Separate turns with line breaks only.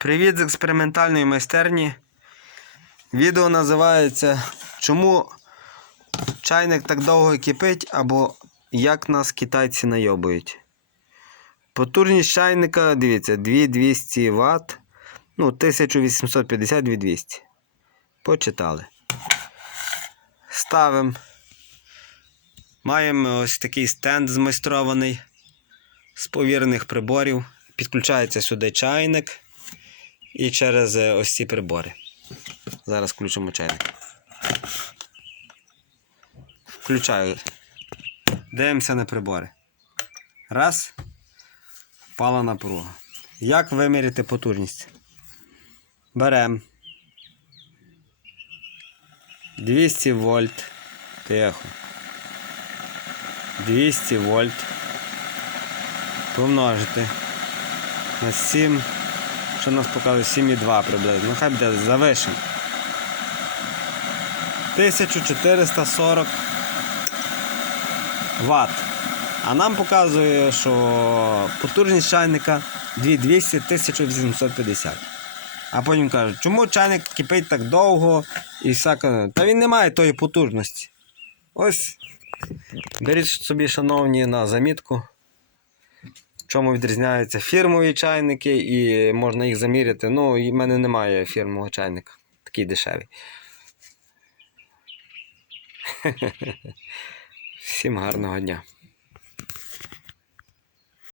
Привіт з експериментальної майстерні. Відео називається Чому чайник так довго кипить або як нас китайці найобують. Потужність чайника, дивіться, 2200 Вт. Ну, 1850-2200. Почитали. Ставимо. Маємо ось такий стенд змайстрований з повірених приборів. Підключається сюди чайник і через е, ось ці прибори. Зараз включимо чайник. Включаю. Дивимося на прибори. Раз. Впала напруга. Як виміряти потужність? Беремо. 200 вольт. Тихо. 200 вольт. Помножити на 7. Що нас показує 7,2 приблизно. Ну хай буде завишено. 1440 Вт. А нам показує, що потужність чайника 2200 1850. А потім кажуть, чому чайник кипить так довго і всяке. Та він не має тої потужності. Ось. Беріть собі, шановні, на замітку. В чому відрізняються фірмові чайники і можна їх заміряти. Ну, і в мене немає фірмового чайника. Такий дешевий. Всім гарного дня.